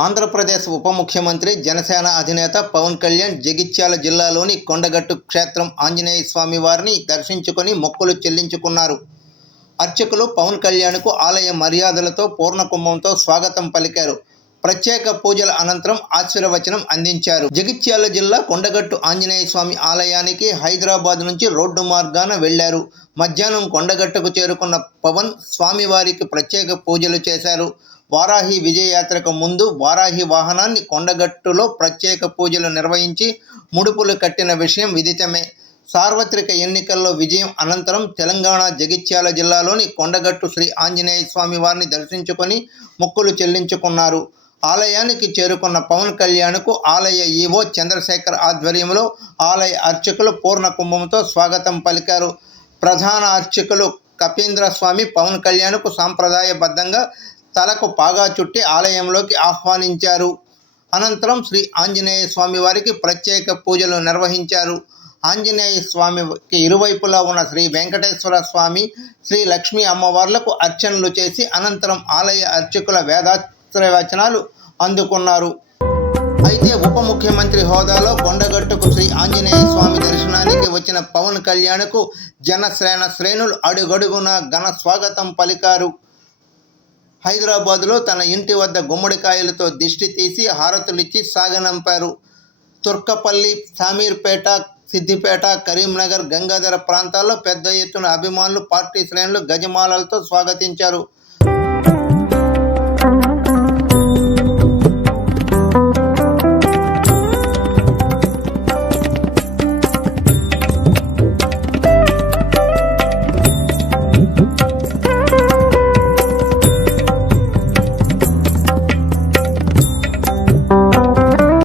ఆంధ్రప్రదేశ్ ఉప ముఖ్యమంత్రి జనసేన అధినేత పవన్ కళ్యాణ్ జగిత్యాల జిల్లాలోని కొండగట్టు క్షేత్రం ఆంజనేయ స్వామి వారిని దర్శించుకొని మొక్కులు చెల్లించుకున్నారు. అర్చకులు పవన్ కళ్యాణ్కు ఆలయ మర్యాదలతో పూర్ణకుంభంతో స్వాగతం పలికారు. ప్రత్యేక పూజల అనంతరం ఆశీర్వచనం అందించారు. జగిత్యాల జిల్లా కొండగట్టు ఆంజనేయ స్వామి ఆలయానికి హైదరాబాద్ నుంచి రోడ్డు మార్గాన వెళ్లారు. మధ్యాహ్నం కొండగట్టుకు చేరుకున్న పవన్ స్వామివారికి ప్రత్యేక పూజలు చేశారు. వారాహి విజయయాత్రకు ముందు వారాహి వాహనాన్ని కొండగట్టులో ప్రత్యేక పూజలు నిర్వహించి ముడుపులు కట్టిన విషయం విదితమే. సార్వత్రిక ఎన్నికల్లో విజయం అనంతరం తెలంగాణ జగిత్యాల జిల్లాలోని కొండగట్టు శ్రీ ఆంజనేయ స్వామి వారిని దర్శించుకొని మొక్కులు చెల్లించుకున్నారు. ఆలయానికి చేరుకున్న పవన్ కళ్యాణ్కు ఆలయ ఈవో చంద్రశేఖర్ ఆధ్వర్యంలో ఆలయ అర్చకులు పూర్ణ కుంభంతో స్వాగతం పలికారు. ప్రధాన అర్చకులు కపీంద్ర స్వామి పవన్ కళ్యాణ్కు సాంప్రదాయబద్ధంగా తలకు పాగా చుట్టి ఆలయంలోకి ఆహ్వానించారు. అనంతరం శ్రీ ఆంజనేయ స్వామి వారికి ప్రత్యేక పూజలు నిర్వహించారు. ఆంజనేయ స్వామికి ఇరువైపులా ఉన్న శ్రీ వెంకటేశ్వర స్వామి, శ్రీ లక్ష్మీ అమ్మవార్లకు అర్చనలు చేసి అనంతరం ఆలయ అర్చకుల వేదాశ్రవచనాలు అందుకున్నారు. అయితే ఉప ముఖ్యమంత్రి హోదాలో కొండగట్టుకు శ్రీ ఆంజనేయ స్వామి దర్శనానికి వచ్చిన పవన్ కళ్యాణ్కు జనసేన శ్రేణులు అడుగడుగున ఘన స్వాగతం పలికారు. హైదరాబాద్లో తన ఇంటి వద్ద గుమ్మడికాయలతో దిష్టి తీసి హారతులిచ్చి సాగనంపారు. తుర్కపల్లి, శామీర్పేట, సిద్దిపేట, కరీంనగర్, గంగాధర ప్రాంతాల్లో పెద్ద ఎత్తున అభిమానులు, పార్టీ శ్రేణులు గజమాలలతో స్వాగతించారు.